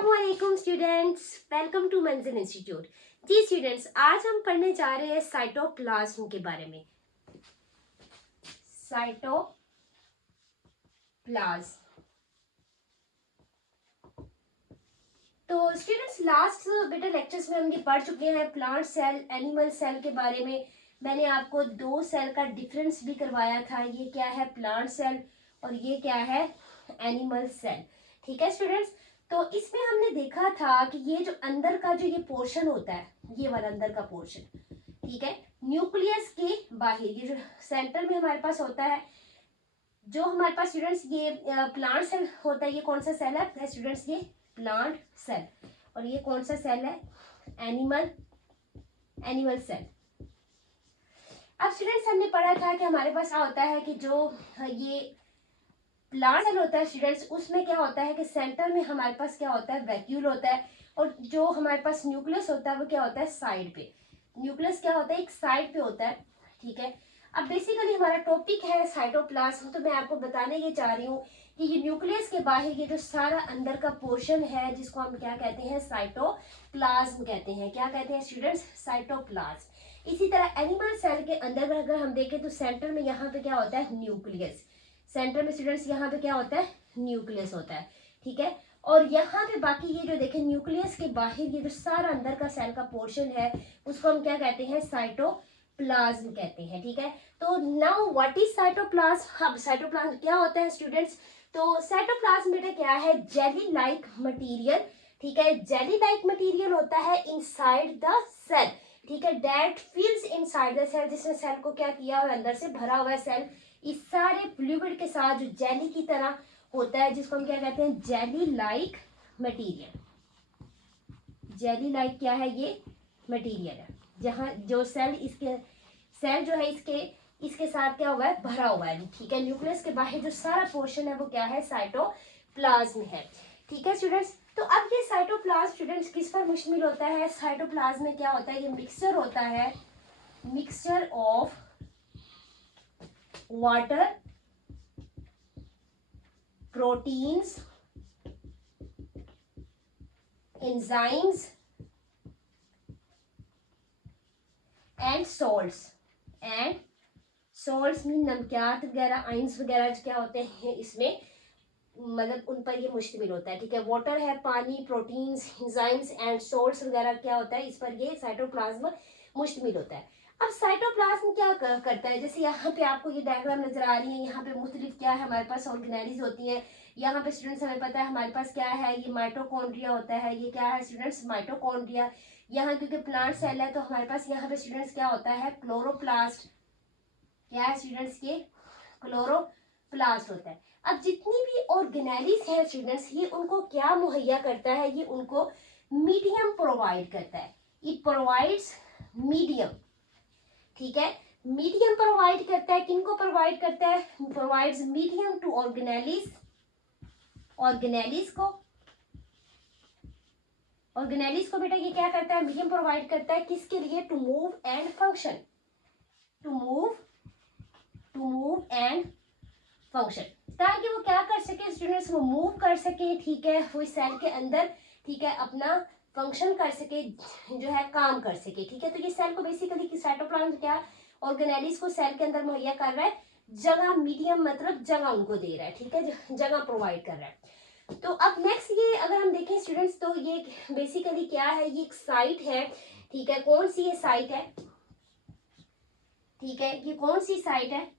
अस्सलामुअलैकुम students, welcome to मंजिल institute. जी students, आज हम पढ़ने जा रहे हैं साइटोप्लाज्म के बारे में। साइटोप्लाज्म। तो स्टूडेंट्स, लास्ट बेटा लेक्चर्स में हम ये पढ़ चुके हैं प्लांट सेल, एनिमल सेल के बारे में। मैंने आपको दो सेल का डिफरेंस भी करवाया था, ये क्या है प्लांट सेल और ये क्या है एनिमल सेल। ठीक है स्टूडेंट्स, तो इसमें हमने देखा था कि ये जो अंदर का जो ये पोर्शन होता है, ये वाला अंदर का पोर्शन, ठीक है, न्यूक्लियस के बाहर ये जो सेंटर में हमारे पास होता है, जो हमारे पास स्टूडेंट्स ये प्लांट सेल होता है, ये कौन सा सेल है स्टूडेंट्स, ये प्लांट सेल। और ये कौन सा सेल है, एनिमल सेल। अब स्टूडेंट्स हमने पढ़ा था कि हमारे पास क्या होता है कि जो ये प्लांट सेल होता है स्टूडेंट्स, उसमें क्या होता है कि सेंटर में हमारे पास क्या होता है, वैक्यूल होता है, और जो हमारे पास न्यूक्लियस होता है वो क्या होता है, साइड पे। न्यूक्लियस क्या होता है, एक साइड पे होता है। ठीक है, अब बेसिकली हमारा टॉपिक है साइटोप्लाज्म, तो मैं आपको बताने ये चाह रही हूँ कि ये न्यूक्लियस के बाहर ये जो सारा अंदर का पोर्शन है, जिसको हम क्या कहते हैं, साइटोप्लाज्म कहते हैं। क्या कहते हैं स्टूडेंट्स, साइटोप्लाज्म। इसी तरह एनिमल सेल के अंदर अगर हम देखें तो सेंटर में यहाँ पे क्या होता है, न्यूक्लियस। सेंटर में स्टूडेंट्स यहाँ पे क्या होता है, न्यूक्लियस होता है। ठीक है, और यहाँ पे बाकी ये जो देखें न्यूक्लियस के बाहर ये जो सारा अंदर का सेल का पोर्शन है, उसको हम क्या कहते हैं, साइटोप्लाज्म कहते हैं। ठीक है, तो नाउ व्हाट इज साइटोप्लाज्म। अब साइटोप्लाज्म क्या होता है स्टूडेंट्स, तो साइटोप्लाज्म बेटा क्या है, जेली लाइक मटीरियल। ठीक है, जेली लाइक मटीरियल होता है इनसाइड द सेल। ठीक है, that fills inside the cell, जिसने सेल को क्या किया हुआ है, अंदर से भरा हुआ है सेल इस सारे फ्लूइड के साथ, जो जेली की तरह होता है, जिसको हम क्या कहते हैं, jelly like material. Jelly like क्या है, ये मटीरियल है जहां जो सेल इसके सेल जो है इसके साथ क्या हुआ है, भरा हुआ है। ठीक है, न्यूक्लियस के बाहर जो सारा पोर्शन है वो क्या है, साइटोप्लाज्म है। ठीक है स्टूडेंट्स, तो अब ये साइटोप्लाज्म स्टूडेंट्स किस पर मुश्तमिल होता है, साइटोप्लाज्म में क्या होता है, ये मिक्सचर होता है, mixture of water, proteins, enzymes and salts mean नमकियात वगैरह, आइंस वगैरह क्या होते हैं इसमें, मतलब उन पर ये मुश्तमिल होता है। ठीक है, वाटर है, पानी, प्रोटीन्स, एंजाइम्स एंड सॉल्ट्स वगैरह क्या होता है, इस पर ये साइटोप्लाज्म मुश्तमिल होता है। अब साइटोप्लाज्म क्या करता है, जैसे यहाँ पे आपको ये डायग्राम नजर आ रही है, यहाँ पे मुख्तलिफ क्या है हमारे पास ऑर्गेनेलीज होती है। यहाँ पे स्टूडेंट्स हमें पता है हमारे पास क्या है, ये माइटोकॉन्ड्रिया होता है, ये क्या है स्टूडेंट्स, माइटोकॉन्ड्रिया। यहाँ क्योंकि प्लांट सेल है तो हमारे पास यहाँ पे स्टूडेंट्स क्या होता है, क्लोरोप्लास्ट। क्या है स्टूडेंट्स, ये क्लोरोप्लास्ट होता है। अब जितनी भी ऑर्गेनेलिस है स्टूडेंट्स, ये उनको क्या मुहैया करता है, ये उनको मीडियम प्रोवाइड करता है। It provides medium. ठीक है, मीडियम प्रोवाइड करता है, किनको प्रोवाइड करता है, provides medium to organelles, organelles को बेटा ये क्या करता है, मीडियम प्रोवाइड करता है, किसके लिए, to move and function, to move and function, ताकि वो क्या कर सके स्टूडेंट्स, वो मूव कर सके। ठीक है, वो सेल के अंदर, ठीक है, अपना फंक्शन कर सके, जो है काम कर सके। ठीक है, तो ये सेल को बेसिकली साइटोप्लाज्म क्या ऑर्गेनेलिस को सेल के अंदर मुहैया कर रहा है, जगह, मीडियम मतलब जगह उनको दे रहा है। ठीक है, जगह प्रोवाइड कर रहा है। तो अब नेक्स्ट ये अगर हम देखें स्टूडेंट्स, तो ये बेसिकली क्या है, ये एक साइट है। ठीक है, कौन सी ये साइट है, ठीक है, ये कौन सी साइट है,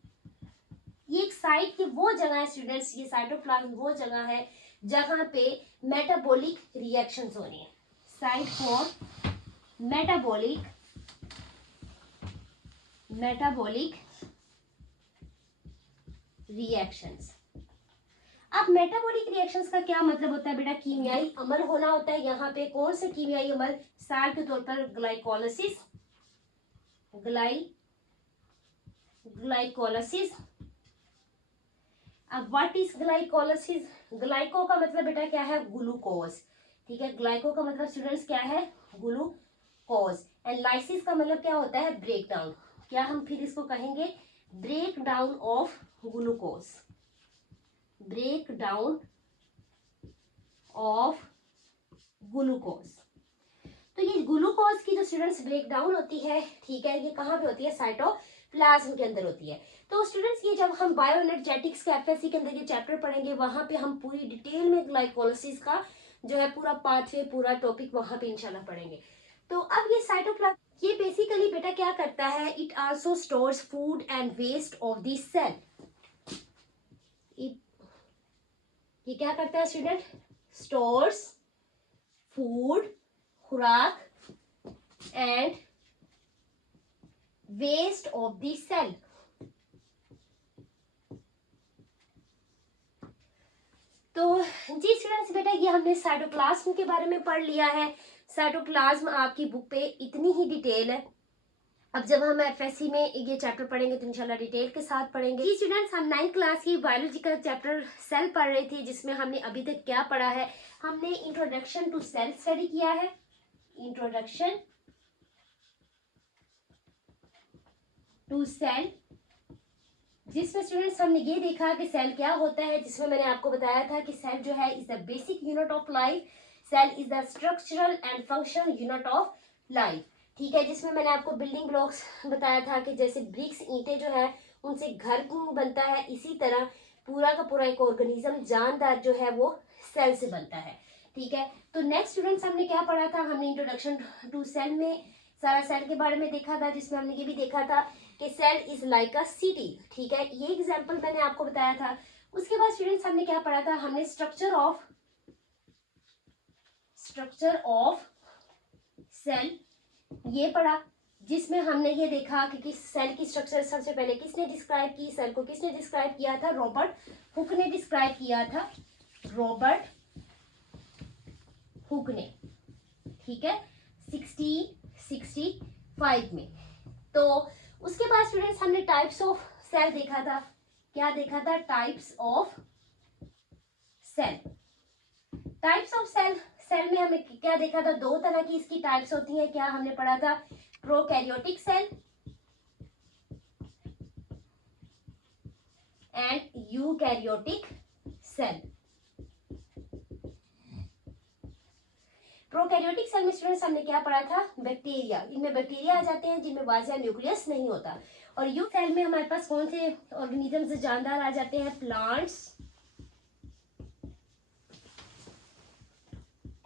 ये एक साइट की वो जगह है स्टूडेंट्स, ये साइटोप्लाज्म वो जगह है जहां पे मेटाबॉलिक रिएक्शंस हो रही हैं, साइट फॉर मेटाबॉलिक रिएक्शंस। अब मेटाबॉलिक रिएक्शंस का क्या मतलब होता है बेटा, कीमियाई अमल होना होता है। यहाँ पे कौन से कीमियाई अमल, साल के तौर पर ग्लाइकोलाइसिस, ग्लाइकोलाइसिस। अब व्हाट इज ग्लाइकोलाइसिस, ग्लाइको का मतलब बेटा क्या है, ग्लूकोज। ठीक है, ग्लाइको का मतलब स्टूडेंट्स क्या है, ग्लूकोज। एंड लाइसिस का मतलब क्या होता है, ब्रेक डाउन। क्या हम फिर इसको कहेंगे, break down of glucose, break down of glucose. तो ये ग्लूकोज की जो स्टूडेंट्स ब्रेक डाउन होती है, ठीक है, ये कहाँ पे होती है, साइटोप्लाज्म के अंदर होती है। तो स्टूडेंट्स ये जब हम बायो एनर्जेटिक्स के एफएससी के अंदर ये चैप्टर पढ़ेंगे, वहां पे हम पूरी डिटेल में ग्लाइकोलाइसिस का जो है पूरा पाथवे, पूरा टॉपिक वहां पे इंशाल्लाह पढ़ेंगे। तो अब ये साइटोप्लाज्म ये बेसिकली बेटा क्या करता है, it also stores food and waste of the cell. ये क्या करता है स्टूडेंट, स्टोर्स फूड, खुराक and waste of the cell. तो जी स्टूडेंट्स बेटा ये हमने साइटोप्लाज्म के बारे में पढ़ लिया है। साइटोप्लाज्म आपकी बुक पे इतनी ही डिटेल है। अब जब हम एफएससी में ये चैप्टर पढ़ेंगे तो इंशाल्लाह डिटेल के साथ पढ़ेंगे। जी स्टूडेंट्स हम 9th क्लास की बायोलॉजी का चैप्टर सेल पढ़ रहे थे, जिसमें हमने अभी तक क्या पढ़ा है, हमने इंट्रोडक्शन टू सेल स्टडी किया है, इंट्रोडक्शन टू सेल, जिसमें स्टूडेंट्स हमने ये देखा कि सेल क्या होता है, जिसमें मैंने आपको बताया था कि सेल जो है is the basic unit of life, cell is the structural and functional unit of life, ठीक है, जिसमें मैंने आपको बिल्डिंग ब्लॉक्स बताया था कि जैसे ब्रिक्स, ईंटें जो है उनसे घर बनता है, इसी तरह पूरा का पूरा एक ऑर्गेनिज्म जानदार जो है वो सेल से बनता है, ठीक है। तो नेक्स्ट स्टूडेंट्स हमने क्या पढ़ा था, हमने इंट्रोडक्शन टू सेल में सारा सेल के बारे में देखा था, जिसमें हमने ये भी देखा था कि cell is like a city, ठीक है, ये एग्जांपल मैंने आपको बताया था। उसके बाद स्टूडेंट्स हमने क्या पढ़ा था, हमने स्ट्रक्चर ऑफ सेल ये पढ़ा, जिसमें हमने ये देखा कि किस सेल की स्ट्रक्चर सबसे पहले किसने डिस्क्राइब की, सेल को किसने डिस्क्राइब किया था, रॉबर्ट हुक ने डिस्क्राइब किया था, रॉबर्ट हुक ने, ठीक है, 1665 में। तो उसके बाद स्टूडेंट्स हमने टाइप्स ऑफ सेल देखा था, क्या देखा था, types of cell. Types of cell, cell में हमने क्या देखा था, दो तरह की इसकी टाइप्स होती हैं, क्या हमने पढ़ा था, prokaryotic cell and eukaryotic cell. Prokaryotic cell में स्टूडेंट्स हमने क्या पढ़ा था, बैक्टीरिया, इनमें बैक्टीरिया आ जाते हैं जिनमें वाज़ेह न्यूक्लियस नहीं होता। और यू सेल में हमारे पास कौन से ऑर्गेनिज्म जानदार आ जाते हैं, प्लांट्स,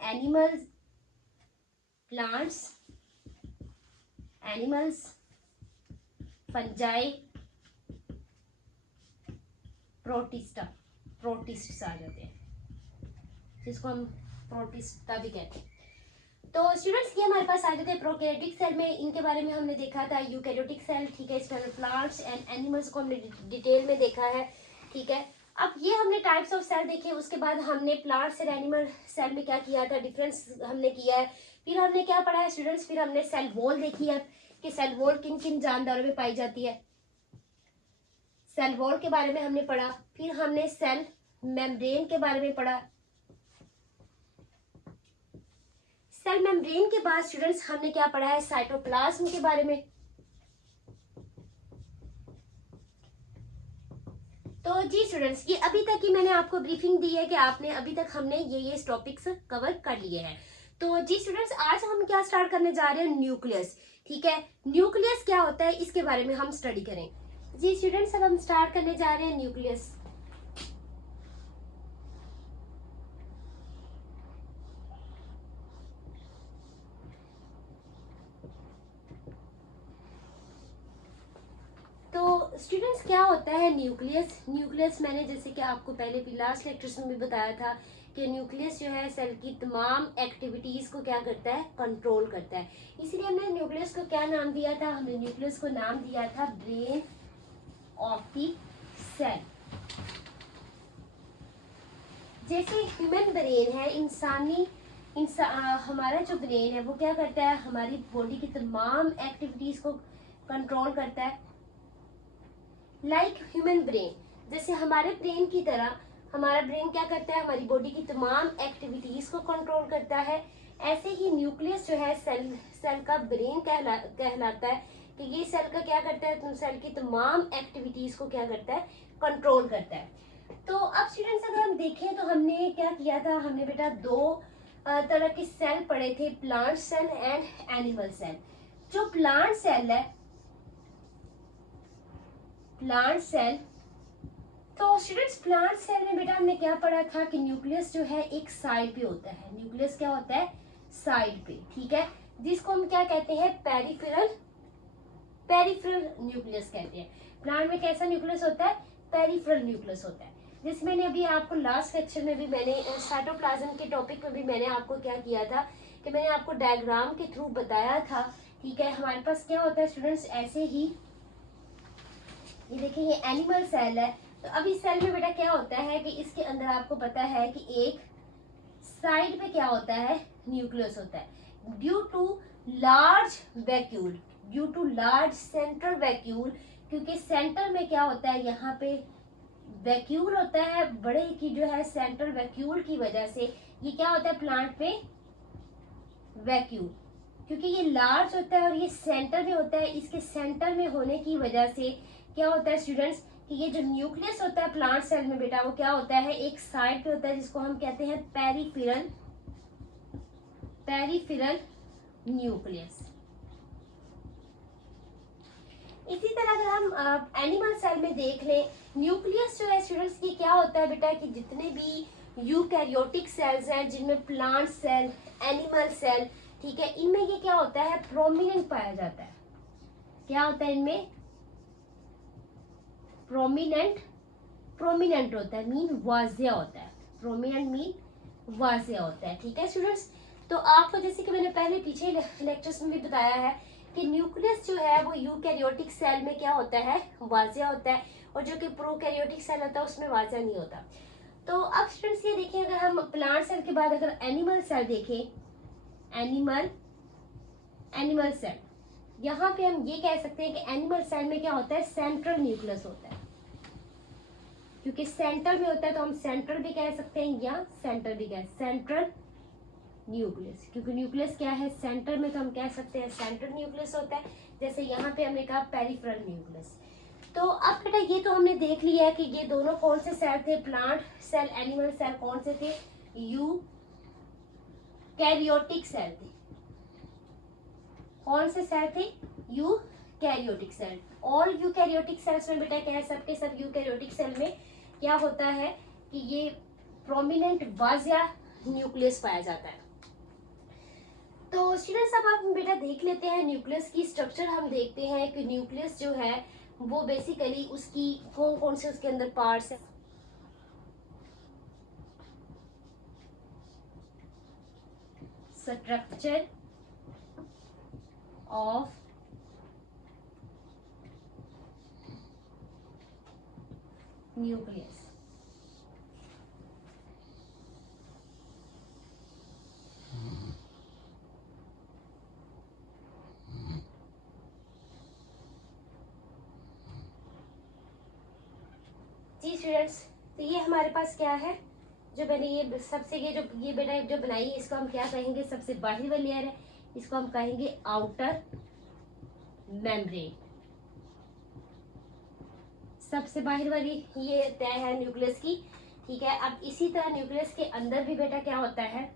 एनिमल्स, फंजाई, प्रोटिस्ट्स आ जाते हैं, जिसको हम प्रोटिस्टा भी कहते हैं। तो स्टूडेंट्स ये हमारे पास आ जाते हैं प्रोकैरियोटिक सेल में, इनके बारे में हमने देखा था, यूकैरियोटिक सेल, ठीक है, इसमें प्लांट्स एंड एनिमल्स को हमने डिटेल में देखा है, ठीक है। अब ये हमने टाइप्स ऑफ सेल देखे, उसके बाद हमने प्लांट्स एंड एनिमल सेल में क्या किया था, डिफरेंस हमने किया है। फिर हमने क्या पढ़ा है स्टूडेंट्स, फिर हमने सेल वॉल देखी है कि सेल वॉल किन किन जानदारों में पाई जाती है, सेल वॉल के बारे में हमने पढ़ा। फिर हमने सेल मेम्ब्रेन के बारे में पढ़ा। सेल मेम्ब्रेन के बाद स्टूडेंट्स हमने क्या पढ़ा है, साइटोप्लाज्म के बारे में। तो जी स्टूडेंट्स ये अभी तक की मैंने आपको ब्रीफिंग दी है कि आपने अभी तक हमने ये टॉपिक्स कवर कर लिए हैं। तो जी स्टूडेंट्स आज हम क्या स्टार्ट करने जा रहे हैं, न्यूक्लियस, ठीक है, न्यूक्लियस क्या होता है इसके बारे में हम स्टडी करें। जी स्टूडेंट्स अब हम स्टार्ट करने जा रहे हैं न्यूक्लियस। तो स्टूडेंट्स क्या होता है न्यूक्लियस, न्यूक्लियस मैंने जैसे कि आपको पहले भी लास्ट लेक्चर्स में भी बताया था कि न्यूक्लियस जो है सेल की तमाम एक्टिविटीज को क्या करता है, कंट्रोल करता है। इसलिए हमने न्यूक्लियस को क्या नाम दिया था, हमने न्यूक्लियस को नाम दिया था ब्रेन ऑफ द सेल। जैसे ह्यूमन ब्रेन है, हमारा जो ब्रेन है वो क्या करता है, हमारी बॉडी की तमाम एक्टिविटीज को कंट्रोल करता है। लाइक ह्यूमन ब्रेन, जैसे हमारे ब्रेन की तरह हमारा ब्रेन क्या करता है, हमारी बॉडी की तमाम एक्टिविटीज को कंट्रोल करता है। ऐसे ही न्यूक्लियस जो है सेल का ब्रेन कहलाता है कि ये सेल का क्या करता है, सेल की तमाम एक्टिविटीज को क्या करता है, कंट्रोल करता है। तो अब स्टूडेंट्स अगर हम देखें तो हमने क्या किया था, हमने बेटा दो तरह के सेल पढ़े थे, plant cell and animal cell. जो प्लांट सेल है, प्लांट सेल, तो स्टूडेंट्स प्लांट सेल में बेटा हमने क्या पढ़ा था कि न्यूक्लियस जो है एक साइड पे होता है। न्यूक्लियस क्या होता है? साइड पे, ठीक है, जिसको हम क्या कहते हैं? पेरिफेरल, पेरिफेरल न्यूक्लियस कहते हैं। प्लांट में कैसा न्यूक्लियस होता है? पेरिफेरल न्यूक्लियस होता है। जैसे मैंने अभी आपको लास्ट लेक्चर में भी मैंने साइटोप्लाज्म के टॉपिक में भी मैंने आपको क्या किया था कि मैंने आपको डायग्राम के थ्रू बताया था, ठीक है। हमारे पास क्या होता है स्टूडेंट्स, ऐसे ही ये देखिए ये एनिमल सेल है। तो अब इस सेल में बेटा क्या होता है कि इसके अंदर आपको पता है कि एक साइड पे क्या होता है? न्यूक्लियस होता है। Due to large vacuole, due to large central vacuole, क्योंकि सेंटर में क्या होता है? यहाँ पे वैक्यूल होता है, बड़े की जो है सेंट्रल वैक्यूल की वजह से ये क्या होता है प्लांट पे? वैक्यूल, क्योंकि ये लार्ज होता है और ये सेंटर में होता है। इसके सेंटर में होने की वजह से क्या होता है स्टूडेंट्स कि ये जो न्यूक्लियस होता है प्लांट सेल में बेटा, वो क्या होता है? एक साइड पे होता है, जिसको हम कहते हैं पेरिफेरल, पेरिफेरल न्यूक्लियस। इसी तरह अगर हम एनिमल सेल में देख लें, न्यूक्लियस जो है स्टूडेंट्स की क्या होता है बेटा कि जितने भी यूकैरियोटिक सेल्स हैं, जिनमें प्लांट सेल, एनिमल सेल, ठीक है, इनमें ये क्या होता है? प्रोमिनेंट पाया जाता है। क्या होता है इनमें? प्रोमिनेंट, प्रोमिनेंट होता है, मीन वाजिया होता है। प्रोमिनेंट मीन वाजिया होता है, ठीक है स्टूडेंट्स। तो आपको जैसे कि मैंने पहले पीछे लेक्चर्स में भी बताया है कि न्यूक्लियस जो है वो यूकैरियोटिक सेल में क्या होता है? वाजिया होता है, और जो कि प्रोकैरियोटिक सेल होता है उसमें वाजिया नहीं होता। तो अब स्टूडेंट्स ये देखिए, अगर हम प्लांट सेल के बाद अगर एनिमल सेल देखें, एनिमल, एनिमल सेल, यहाँ पे हम ये कह सकते हैं कि एनिमल सेल में क्या होता है? सेंट्रल न्यूक्लियस होता है। क्योंकि सेंटर में होता है तो हम सेंट्रल भी कह सकते हैं या सेंटर भी कह, सेंट्रल न्यूक्लियस, क्योंकि न्यूक्लियस क्या है? सेंटर में, तो हम कह सकते हैं सेंट्रल न्यूक्लियस होता है। जैसे यहाँ पे हमने कहा पेरिफेरल न्यूक्लियस। तो अब बेटा ये तो हमने देख लिया है कि ये दोनों कौन से सेल थे? प्लांट सेल, एनिमल सेल कौन से थे? यूकैरियोटिक सेल थे। कौन से सेल थे? Eukaryotic cell. All eukaryotic cells में बेटा क्या है? सबके सब यूकैरियोटिक सेल में क्या होता है कि ये प्रोमिनेंट वाजिया न्यूक्लियस पाया जाता है। तो स्टूडेंट्स अब आप बेटा देख लेते हैं न्यूक्लियस की स्ट्रक्चर। हम देखते हैं कि न्यूक्लियस जो है वो बेसिकली उसकी कौन कौन से उसके अंदर पार्ट्स हैं। Structure of nucleus. जी स्टूडेंट्स, तो ये हमारे पास क्या है? जो मैंने ये सबसे ये बेटा जो बनाई है, इसको हम क्या कहेंगे? सबसे बाहरी वाली लेयर है, इसको हम कहेंगे आउटर मेम्ब्रेन। सबसे बाहर वाली ये तय है न्यूक्लियस की, ठीक है। अब इसी तरह न्यूक्लियस के अंदर भी बेटा क्या होता है?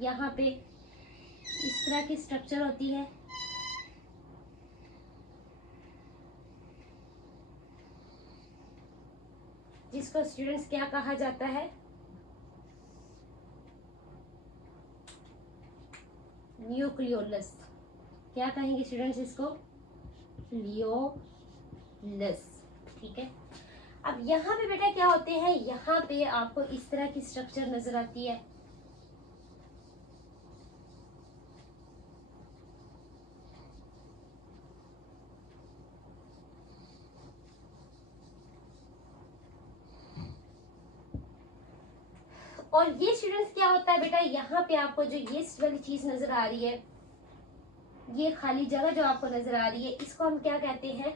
यहाँ पे इस तरह की स्ट्रक्चर होती है, जिसको स्टूडेंट्स क्या कहा जाता है? न्यूक्लियोलस। क्या कहेंगे स्टूडेंट्स इसको? लियोलस, ठीक है। अब यहाँ पे बेटा क्या होते हैं? यहाँ पे आपको इस तरह की स्ट्रक्चर नजर आती है, और ये स्टूडेंट्स क्या होता है बेटा? यहाँ पे आपको जो ये वाली चीज नजर आ रही है, ये खाली जगह जो आपको नजर आ रही है, इसको हम क्या कहते हैं?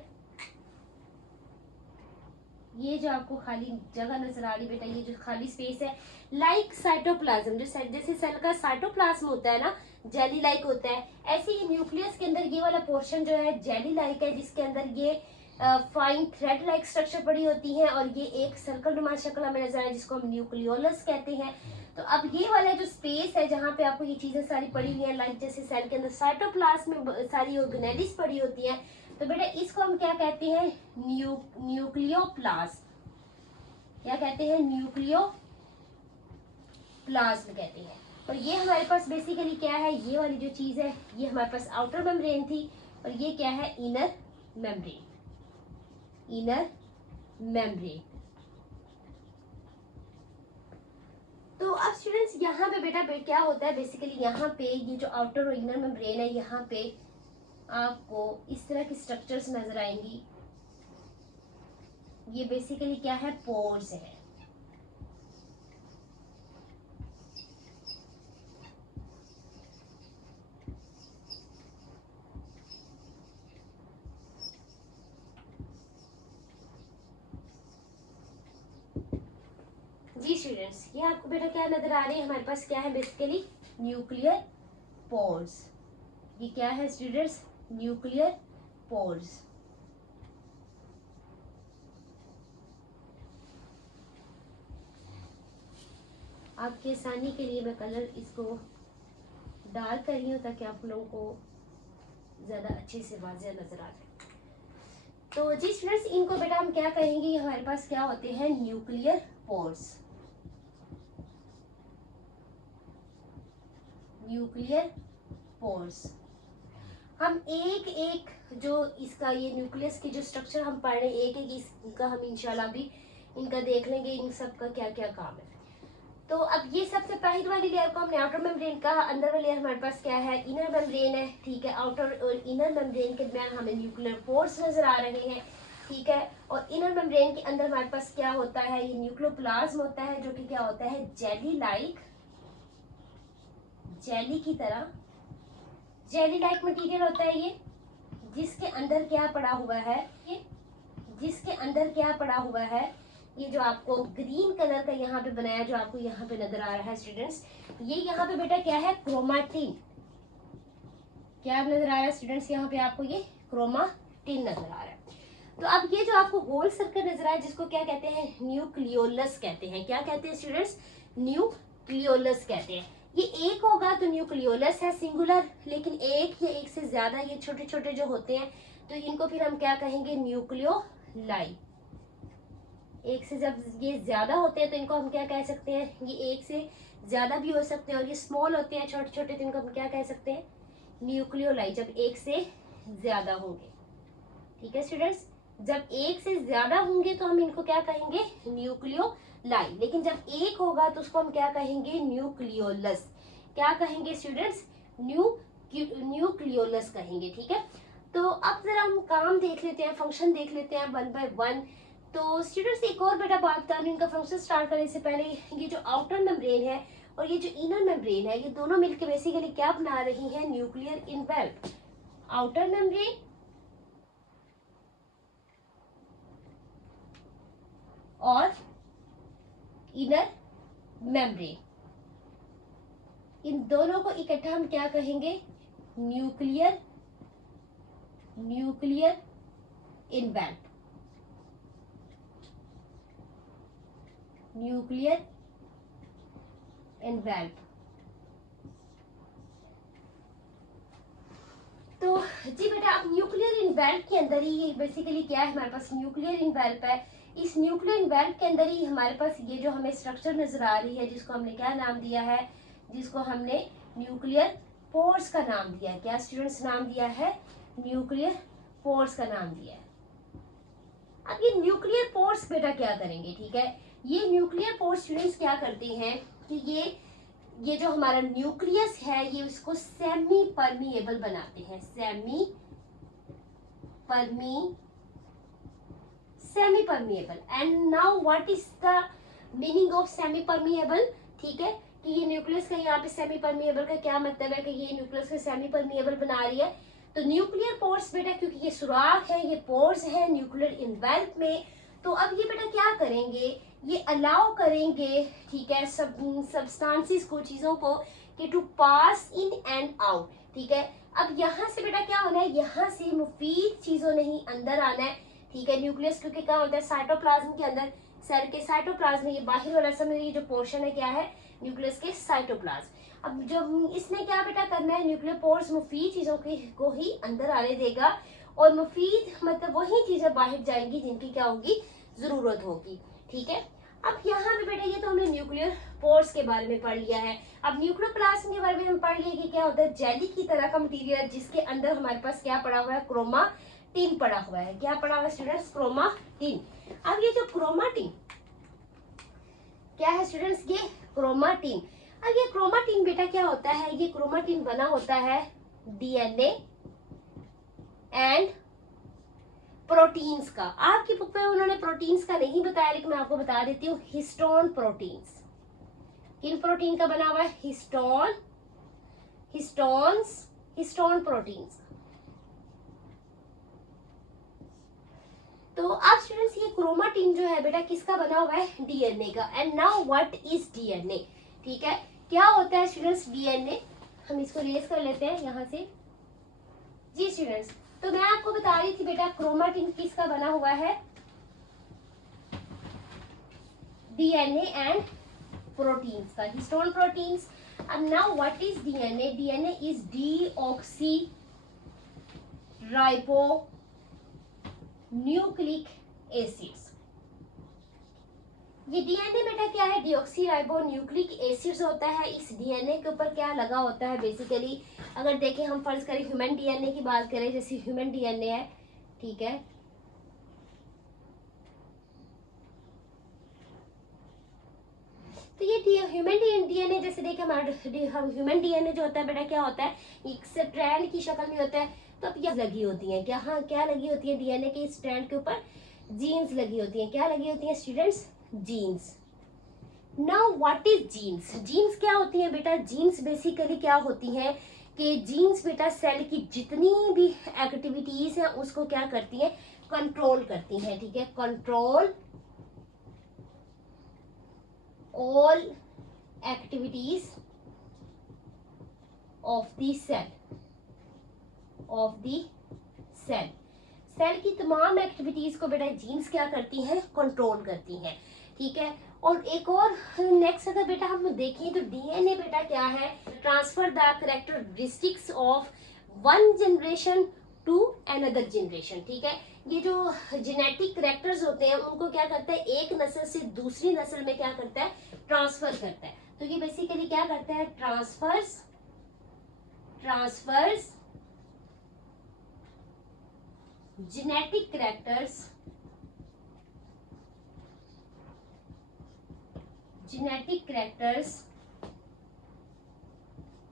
ये जो आपको खाली जगह नजर आ रही है बेटा, ये जो खाली स्पेस है, लाइक साइटोप्लाज्म, जो जैसे सेल का साइटोप्लाज्म होता है ना, जेली लाइक होता है, ऐसे ही न्यूक्लियस के अंदर ये वाला पोर्शन जो है जेली लाइक है, जिसके अंदर ये फाइन थ्रेड लाइक स्ट्रक्चर पड़ी होती हैं, और ये एक सर्कल नुमा शक्ल हमें नजर आए जिसको हम न्यूक्लियोलस कहते हैं। तो अब ये वाला जो स्पेस है जहाँ पे आपको ये चीजें सारी पड़ी हुई हैं, लाइक जैसे सेल के अंदर साइटोप्लाज्म में सारी ऑर्गेनेलिस पड़ी होती हैं, तो बेटा इसको हम क्या कहते हैं, न्यूक्लियोप्लाज्म। क्या कहते हैं, न्यूक्लियोप्लाज्म कहते हैं। और ये हमारे पास बेसिकली क्या है, ये वाली जो चीज है ये हमारे पास आउटर मेम्ब्रेन थी, और ये क्या है, इनर मेम्ब्रेन। Inner membrane. तो अब स्टूडेंट्स यहाँ पे बेटा क्या होता है, बेसिकली यहाँ पे ये जो आउटर और इनर मेम्ब्रेन है, यहाँ पे आपको इस तरह की स्ट्रक्चर्स नजर आएंगी। ये बेसिकली क्या है, पोर्स है। जी स्टूडेंट्स, ये आपको बेटा क्या नजर आ रही है, हमारे पास क्या है, बेसिकली न्यूक्लियर पोर्स। ये क्या है स्टूडेंट्स, न्यूक्लियर पोर्स। आपकी आसानी के लिए मैं कलर इसको डार्क कर रही हूँ ताकि आप लोगों को ज्यादा अच्छे से वाज़ेह नजर आ जाए। तो जी स्टूडेंट्स, इनको बेटा हम क्या कहेंगे, हमारे पास क्या होते हैं, न्यूक्लियर पोर्स। Nuclear pores. हम एक एक जो इसका ये न्यूक्लियस की जो स्ट्रक्चर हम पढ़ रहे हैं, एक एक इसका हम इंशाल्लाह भी इनका देख लेंगे, इन सब का क्या क्या काम है। तो अब ये सबसे पहली वाली लेयर को हमने आउटर मेम्ब्रेन कहा, अंदर वाली लेयर हमारे पास क्या है, इनर मेम्ब्रेन है, ठीक है। आउटर और इनर मेम्ब्रेन के दरमियान हमें न्यूक्लियर पोर्स नजर आ रहे हैं, ठीक है। और इनर मेम्ब्रेन के अंदर हमारे पास क्या होता है, ये न्यूक्लियोप्लाज्म होता है, जो कि क्या होता है, जेली लाइक, जेली की तरह, जेली लाइक मटेरियल होता है ये, जिसके अंदर क्या पड़ा हुआ है, ये जिसके अंदर क्या पड़ा हुआ है, ये जो आपको ग्रीन कलर का यहाँ पे बनाया, जो आपको यहाँ पे नजर आ रहा है स्टूडेंट्स, ये यहाँ पे बेटा क्या है, क्रोमाटिन। क्या नजर आ रहा है स्टूडेंट्स, यहाँ पे आपको ये क्रोमाटिन नजर आ रहा है। तो अब ये जो आपको गोल सर्कल नजर आ रहा है, जिसको क्या कहते हैं, न्यूक्लियोलस कहते हैं। क्या कहते हैं स्टूडेंट्स, न्यूक्लियोलस कहते हैं। ये एक होगा तो न्यूक्लियोलस है सिंगुलर, लेकिन एक या एक से ज्यादा ये छोटे छोटे जो होते हैं, तो इनको फिर हम क्या कहेंगे, न्यूक्लियोलाई। एक से जब ये ज्यादा होते हैं तो इनको हम क्या कह सकते हैं, ये एक से ज्यादा भी हो सकते हैं, और ये स्मॉल होते हैं, छोटे छोटे, तो इनको हम क्या कह सकते हैं, न्यूक्लियोलाई, जब एक से ज्यादा होंगे। ठीक है स्टूडेंट्स, जब एक से ज्यादा होंगे तो हम इनको क्या कहेंगे, न्यूक्लियोलाई, लेकिन जब एक होगा तो उसको हम क्या कहेंगे, न्यूक्लियोलस। क्या कहेंगे स्टूडेंट्स, न्यूक्लियोलस कहेंगे, ठीक है। तो अब जरा हम काम देख लेते हैं, फंक्शन देख लेते हैं वन बाय वन। तो स्टूडेंट्स एक और बेटा बात बता दूं, इनका फंक्शन स्टार्ट करने से पहले, ये जो आउटर मेम्ब्रेन है और ये जो इनर मेम्ब्रेन है, ये दोनों मिलकर बेसिकली क्या बना रही है, न्यूक्लियर इनवेल्व। आउटर मेम्ब्रेन और इनर मेम्ब्रेन, इन दोनों को इकट्ठा हम क्या कहेंगे, न्यूक्लियर इनवेल्व। न्यूक्लियर इनवेल्व। तो जी बेटा, अब न्यूक्लियर इनवेल्व के अंदर ही बेसिकली क्या है, हमारे पास न्यूक्लियर इनवेल्व है। इस न्यूक्लियर इनवेल्व के अंदर ही हमारे पास ये जो हमें स्ट्रक्चर नजर आ रही है, जिसको हमने क्या नाम दिया है, जिसको हमने न्यूक्लियर पोर्स का नाम दिया है। क्या स्टूडेंट्स नाम दिया है, न्यूक्लियर पोर्स का नाम दिया है। अब ये न्यूक्लियर पोर्स बेटा क्या करेंगे, ठीक है। ये न्यूक्लियर पोर्स स्टूडेंट्स क्या करते हैं कि ये जो हमारा न्यूक्लियस है, ये उसको सेमी परमिएबल बनाते हैं। Semi permeable. And now what is the meaning of semi permeable, ठीक है, कि ये न्यूक्लियस का यहाँ पे सेमी परमिएबल का क्या मतलब है, कि ये न्यूक्लियस को सेमी परमिएबल बना रही है। तो न्यूक्लियर पोर्स बेटा, क्योंकि ये सुराख है, ये पोर्स है न्यूक्लियर इनवेल्व में, तो अब ये बेटा क्या करेंगे, ये अलाउ करेंगे, ठीक है, सब्सटेंसेस को, चीजों को, कि to pass in and out, ठीक है। अब यहाँ से बेटा क्या होना है, यहाँ से मुफीद चीजों ने ही अंदर आना है, ठीक है। न्यूक्लियस क्योंकि क्या होता है साइटोप्लाज्म के अंदर, सेल के साइटोप्लाज्म, ये बाहर वाला समय ये जो पोर्शन है क्या है न्यूक्लियस के साइटोप्लाज्म। अब जब इसने क्या बेटा करना है, न्यूक्लियोपोर्स मुफीद चीजों को ही अंदर आने देगा और मुफीद मतलब वही चीजें बाहर जाएंगी जिनकी क्या होगी जरूरत होगी। ठीक है। अब यहाँ पे बेटा ये तो हमने न्यूक्लियर पोर्स के बारे में पढ़ लिया है। अब न्यूक्लियोप्लाज्म के बारे में हम पढ़ लिया कि क्या होता है, जेली की तरह का मटेरियल जिसके अंदर हमारे पास क्या पड़ा हुआ है, क्रोमाटिन पड़ा हुआ है। क्या पड़ा हुआ है स्टूडेंट्स, क्रोमाटिन। अब ये जो क्रोमाटिन क्या है स्टूडेंट्स, ये क्रोमाटिन। अब ये क्रोमाटिन बेटा क्या होता है, ये क्रोमाटिन बना होता है डीएनए एंड प्रोटीन्स का। आपकी बुक में उन्होंने प्रोटीन्स का नहीं बताया, लेकिन मैं आपको बता देती हूँ हिस्टोन प्रोटीन्स। किन प्रोटीन का बना हुआ है, हिस्टोन प्रोटीन्स। तो अब स्टूडेंट्स ये क्रोमाटिन जो है बेटा किसका बना हुआ है, डीएनए का। And now what is DNA, ठीक है। क्या होता है स्टूडेंट्स डीएनए, हम इसको रेज कर लेते हैं यहाँ से। जी स्टूडेंट्स, तो मैं आपको बता रही थी बेटा क्रोमाटिन किसका बना हुआ है, डीएनए एंड प्रोटीन्स का, histone proteins. And now what is DNA, DNA is deoxy ribo nucleic acids. ये डीएनए बेटा क्या है, डीऑक्सी राइबो न्यूक्लिक एसिड्स होता है। इस डीएनए के ऊपर क्या लगा होता है बेसिकली, अगर देखें हम फर्ज करें ह्यूमन डीएनए की बात करें, जैसे ह्यूमन डीएनए है, ठीक है। तो ये ह्यूमन डीएनए जैसे देखें हमारा ह्यूमन डीएनए जो होता है बेटा क्या होता है, एक स्ट्रैंड की शक्ल में होता है। तो अब ये लगी होती है क्या, हाँ क्या लगी होती है डीएनए के स्ट्रैंड के ऊपर, जीन्स लगी होती है। क्या लगी होती है students, genes. Now what is genes, genes क्या होती है बेटा, जीन्स बेसिकली क्या होती है कि जीन्स बेटा सेल की जितनी भी एक्टिविटीज है उसको क्या करती है, कंट्रोल करती है। ठीक है, control all activities of the cell, cell की तमाम एक्टिविटीज को बेटा जीन्स क्या करती हैं, कंट्रोल करती हैं। ठीक है। और एक और नेक्स्ट अगर बेटा हम देखें तो डीएनए बेटा क्या है, transfer the characteristics of one generation to another generation. ठीक है, ये जो जेनेटिक कैरेक्टर्स होते हैं उनको क्या करता है, एक नस्ल से दूसरी नस्ल में क्या करता है, ट्रांसफर करता है। तो ये बेसिकली क्या करता है, transverse genetic characters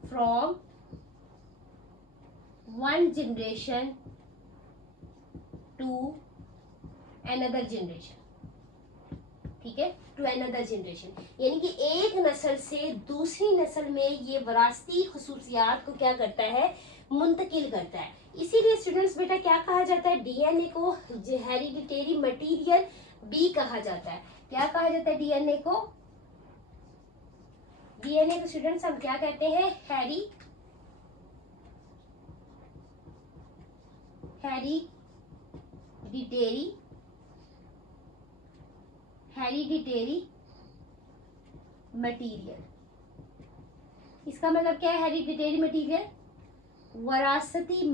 from one generation to another generation। ठीक है, टू अनदर जनरेशन, यानी कि एक नस्ल से दूसरी नस्ल में ये विरासती खुसूसियात को क्या करता है, मुंतकिल करता है। इसीलिए स्टूडेंट्स बेटा क्या कहा जाता है, डीएनए को हेरिडिटरी मटेरियल बी कहा जाता है। क्या कहा जाता है डीएनए को, डीएनए को स्टूडेंट्स हम क्या कहते हैं, हेरिडिटरी मटीरियल। इसका मतलब क्या है, हेरिडिटरी मटीरियल, वरासती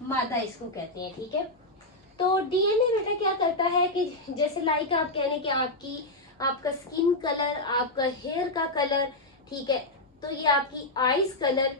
मादा इसको कहते हैं। ठीक है, तो डीएनए बेटा क्या करता है कि जैसे लाइक आप कहने कि आपका स्किन कलर, आपका हेयर का कलर, ठीक है, तो ये आपकी आईज कलर,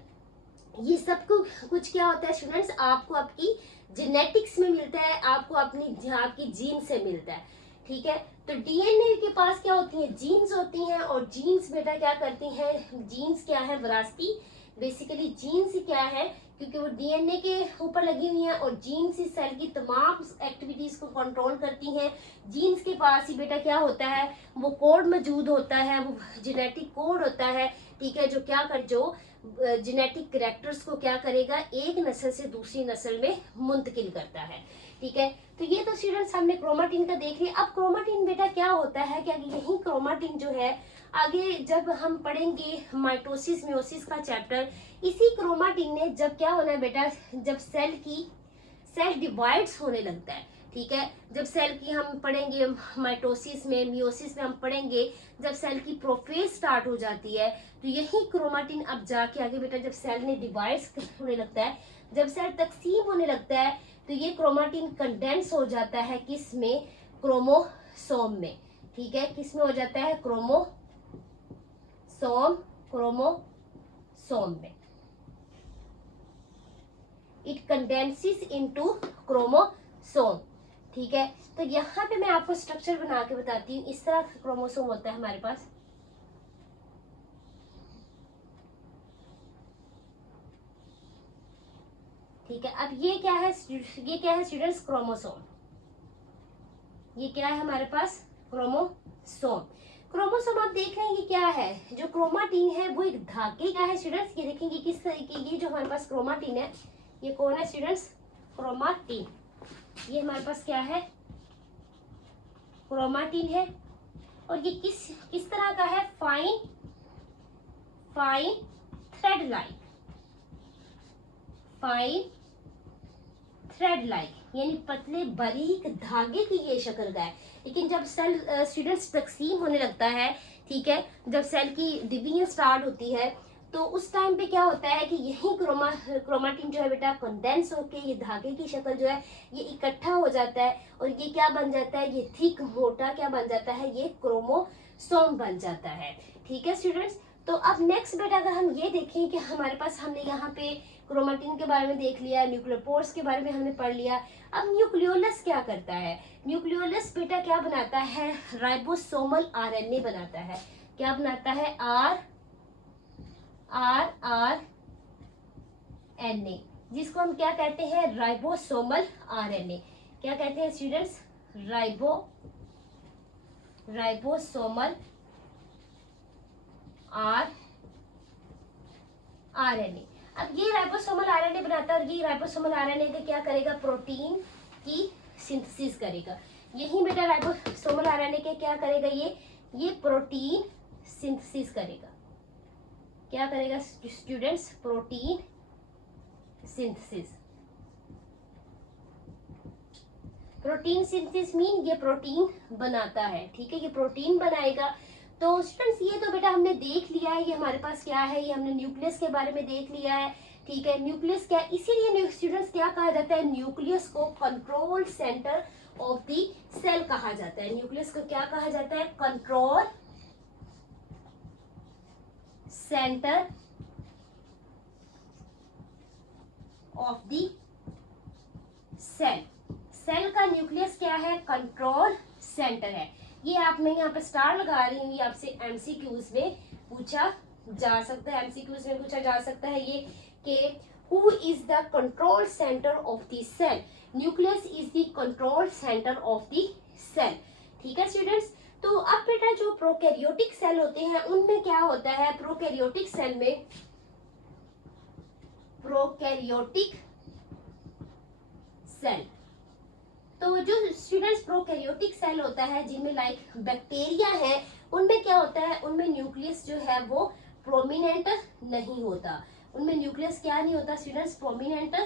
ये सब कुछ क्या होता है स्टूडेंट्स, आपको आपकी जेनेटिक्स में मिलता है, आपको आपकी जीन से मिलता है। ठीक है, तो डीएनए के पास क्या होती है, जीन्स होती हैं, और जीन्स बेटा क्या करती हैं, जीन्स क्या है, विरासती, बेसिकली जीन्स क्या है, क्योंकि वो डीएनए के ऊपर लगी हुई है, और जीन्स इस सेल की तमाम एक्टिविटीज को कंट्रोल करती हैं। जीन्स के पास ही बेटा क्या होता है, वो कोड मौजूद होता है, वो जेनेटिक कोड होता है। ठीक है, जो जेनेटिक कैरेक्टर्स को क्या करेगा, एक नस्ल से दूसरी नस्ल में मुंतकिल करता है। ठीक है, तो ये तो स्टूडेंट्स हमने क्रोमाटिन का देख लिया। अब क्रोमाटिन बेटा क्या होता है, क्या यही क्रोमाटिन जो है आगे जब हम पढ़ेंगे माइटोसिस मियोसिस का चैप्टर, इसी क्रोमाटिन ने जब क्या होना है बेटा, जब सेल डिवाइड्स होने लगता है। ठीक है, जब सेल की हम पढ़ेंगे माइटोसिस में मियोसिस में हम पढ़ेंगे, जब सेल की प्रोफेज स्टार्ट हो जाती है, तो यही क्रोमाटिन अब जाके आगे बेटा जब सेल में डिवाइड्स होने लगता है, जब सेल तकसीम होने लगता है, तो ये क्रोमाटिन कंडेंस हो जाता है किस में, क्रोमोसोम में। ठीक है, किस में हो जाता है, क्रोमोसोम में। It condenses into chromosome. ठीक है, तो यहाँ पे मैं आपको स्ट्रक्चर बना के बताती हूँ। इस तरह क्रोमोसोम होता है हमारे पास। ठीक है, अब ये क्या है स्टूडेंट्स, क्रोमोसोम। ये क्या है हमारे पास, क्रोमोसोम। क्रोमोसोम आप देख रहे हैं ये क्या है, जो क्रोमाटिन है वो एक धागे का है स्टूडेंट्स। ये देखेंगे किस तरीके, ये जो हमारे पास क्रोमाटिन है, ये कौन है स्टूडेंट्स, क्रोमाटिन। ये हमारे पास क्या है, क्रोमाटिन है। और ये किस तरह का है, फाइन थ्रेड लाइक, यानी पतले बारीक धागे की ये शक्ल का है। लेकिन जब सेल स्टूडेंट्स तकसीम होने लगता है, ठीक है, जब सेल की डिवीजन स्टार्ट होती है, तो उस टाइम पे क्या होता है कि यही क्रोमाटिन जो है बेटा कंडेंस होके ये धागे की शक्ल जो है ये इकट्ठा हो जाता है, और ये क्या बन जाता है, ये थिक मोटा क्या बन जाता है, ये क्रोमोसोम बन जाता है। ठीक है स्टूडेंट्स, तो अब नेक्स्ट बेटा अगर हम ये देखें कि हमारे पास हमने यहाँ पे क्रोमाटिन के बारे में देख लिया, न्यूक्लियोपोर्स के बारे में हमने पढ़ लिया। अब न्यूक्लियोलस क्या करता है, न्यूक्लियोलस बेटा क्या बनाता है, राइबोसोमल आरएनए बनाता है। क्या बनाता है, आरएनए, जिसको हम क्या कहते हैं, राइबोसोमल आरएनए। क्या कहते हैं स्टूडेंट्स, राइबोसोमल आरएनए। अब ये राइबोसोमल आरएनए बनाता है, और ये राइबोसोमल आरएनए का क्या करेगा, प्रोटीन की सिंथेसिस करेगा। यही बेटा राइबोसोमल आरएनए के क्या करेगा, ये प्रोटीन सिंथेसिस करेगा। क्या करेगा students, protein synthesis. Protein synthesis mean ये प्रोटीन बनाता है। ठीक है, ये प्रोटीन बनाएगा। तो स्टूडेंट्स ये तो बेटा हमने देख लिया है, ये हमारे पास क्या है, ये हमने न्यूक्लियस के बारे में देख लिया है। ठीक है, न्यूक्लियस क्या, इसीलिए स्टूडेंट्स क्या कहा जाता है, न्यूक्लियस को control centre of the cell कहा जाता है। न्यूक्लियस को क्या कहा जाता है, control centre of the cell. Cell का न्यूक्लियस क्या है, कंट्रोल सेंटर है। ये आप मैं यहाँ पे स्टार लगा रही हूँ, ये आपसे एमसीक्यूज में पूछा जा सकता है, एमसीक्यूज में पूछा जा सकता है ये कि who is the control centre of the cell. Nucleus is the control centre of the cell. ठीक है स्टूडेंट्स, तो अब बेटा जो प्रोकैरियोटिक सेल होते हैं उनमें क्या होता है, प्रोकैरियोटिक सेल में, प्रोकैरियोटिक सेल, तो जो स्टूडेंट्स प्रोकैरियोटिक सेल होता है जिनमें लाइक बैक्टीरिया है, उनमें क्या होता है, उनमें न्यूक्लियस जो है वो प्रोमिनेंट नहीं होता। उनमें न्यूक्लियस क्या नहीं होता स्टूडेंट्स, प्रोमिनेंट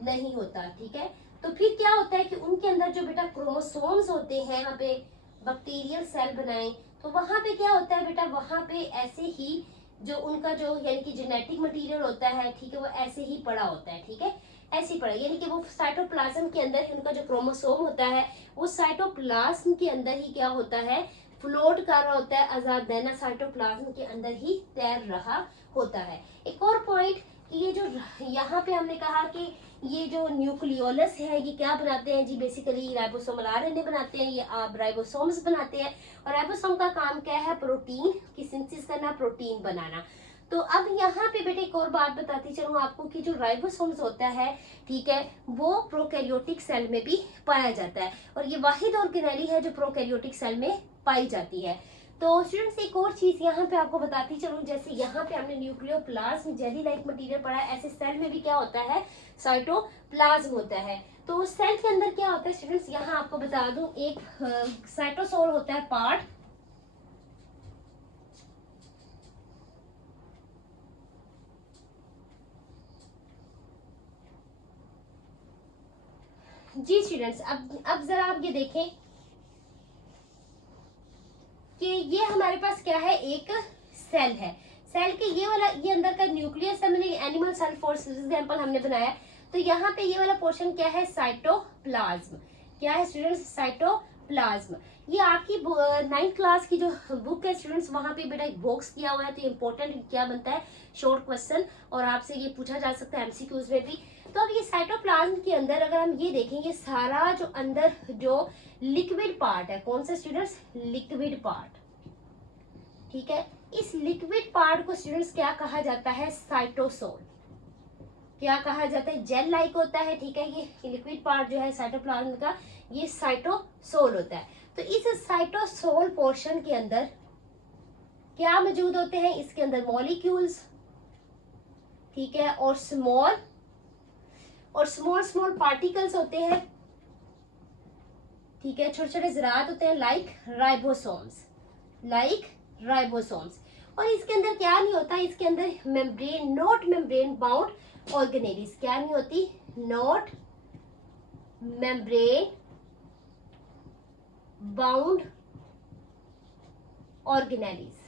नहीं होता। ठीक है, तो फिर क्या होता है कि उनके अंदर जो बेटा क्रोमोसोम्स होते हैं, यहाँ पे बैक्टीरियल सेल बनाए, तो वहां पे क्या होता है बेटा, वहां पे ऐसे ही जो उनका जो यानी कि जेनेटिक मटेरियल होता है, ठीक है, वो ऐसे ही पड़ा होता है। ठीक है, ऐसे ही पड़ा, यानी कि वो साइटोप्लाज्म के अंदर ही उनका जो क्रोमोसोम होता है वो साइटोप्लाज्म के अंदर ही क्या होता है, फ्लोट कर रहा होता है, आजाद दैना साइटोप्लाज्म के अंदर ही तैर रहा होता है। एक और पॉइंट, ये जो यहाँ पे हमने कहा कि ये जो न्यूक्लियोलस है ये क्या बनाते हैं जी, बेसिकली राइबोसोमल आरएनए बनाते हैं, ये आप राइबोसोम्स बनाते हैं। और राइबोसोम का काम क्या है, प्रोटीन की सिंथेसिस करना, प्रोटीन बनाना। तो अब यहाँ पे बेटे एक और बात बताती चलूँ आपको कि जो राइबोसोम्स होता है, ठीक है, वो प्रोकैरियोटिक सेल में भी पाया जाता है, और ये वाहिद ऑर्गेनेली है जो प्रोकैरियोटिक सेल में पाई जाती है। तो स्टूडेंट्स एक और चीज यहाँ पे आपको बताती चलूँ, जैसे यहाँ पे हमने न्यूक्लियोप्लाज्म जेली लाइक मटेरियल पढ़ा है, ऐसे सेल में भी क्या होता है, साइटोप्लाज्म होता है। तो सेल के अंदर क्या होता है स्टूडेंट्स, यहाँ आपको बता दूं, एक साइटोसोल होता है पार्ट, जी स्टूडेंट्स। अब जरा आप ये देखें कि ये हमारे पास क्या है, एक सेल है। सेल के ये वाला, ये अंदर का न्यूक्लियस है, मैंने एनिमल सेल फॉर एग्जांपल हमने बनाया। तो यहाँ पे ये वाला पोर्शन क्या है, साइटोप्लाज्म। क्या है स्टूडेंट्स, साइटोप्लाज्म। ये आपकी 9th क्लास की जो बुक है स्टूडेंट्स, वहां पे बेटा एक बॉक्स किया हुआ है। तो इम्पोर्टेंट क्या बनता है, शॉर्ट क्वेश्चन, और आपसे ये पूछा जा सकता है एमसीक्यूज में भी। तो अब ये साइटोप्लाज्म के अंदर अगर हम ये देखेंगे, सारा जो अंदर जो लिक्विड पार्ट है, कौन सा स्टूडेंट्स, लिक्विड पार्ट, ठीक है। इस लिक्विड पार्ट को स्टूडेंट्स क्या कहा जाता है, साइटोसोल। क्या कहा जाता है, जेल लाइक होता है, ठीक है। ये लिक्विड पार्ट जो है साइटोप्लाज्म का, ये साइटोसोल होता है। तो इस साइटोसोल पोर्शन के अंदर क्या मौजूद होते हैं, इसके अंदर मॉलिक्यूल्स, ठीक है, और स्मॉल स्मॉल पार्टिकल्स होते हैं, ठीक है, छोटे छोटे ज़रात होते हैं, लाइक राइबोसोम्स। और इसके अंदर क्या नहीं होता, इसके अंदर membrane, not membrane bound organelles, क्या नहीं होती, नॉट मेम्ब्रेन बाउंड ऑर्गेनेलिस,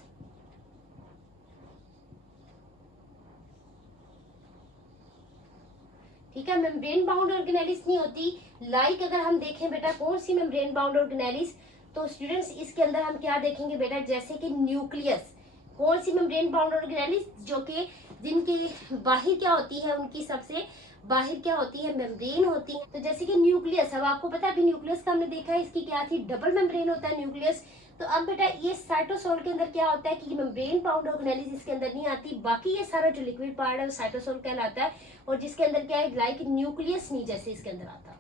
ठीक है। मेम्ब्रेन बाउंड ऑर्गेनेलिस नहीं होती। लाइक अगर हम देखें बेटा, कौन सी मेम्ब्रेन बाउंड ऑर्गेनेलिस, तो स्टूडेंट्स इसके अंदर हम क्या देखेंगे बेटा, जैसे कि न्यूक्लियस। कौन सी मेम्ब्रेन बाउंड ऑर्गेनेलिस, जो कि जिनकी बाहर क्या होती है, उनकी सबसे बाहर क्या होती है, मेम्ब्रेन होती है। तो जैसे कि न्यूक्लियस, अब आपको पता है अभी न्यूक्लियस का हमने देखा है, इसकी क्या थी, डबल मेम्ब्रेन होता है न्यूक्लियस। तो अब बेटा ये साइटोसोल के अंदर क्या होता है कि मेम्ब्रेन बाउंड ऑर्गेनेलिस इसके अंदर नहीं आती। बाकी ये सारा जो लिक्विड पार्ट है वो साइटोसोल कहलाता है, और जिसके अंदर क्या है, लाइक न्यूक्लियस नहीं जैसे इसके अंदर आता,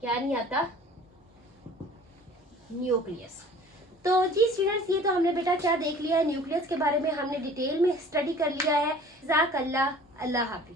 क्या नहीं आता, न्यूक्लियस। तो जी स्टूडेंट्स, ये तो हमने बेटा क्या देख लिया है, न्यूक्लियस के बारे में हमने डिटेल में स्टडी कर लिया है। जज़ाकल्लाह, अल्लाह हाफिज़।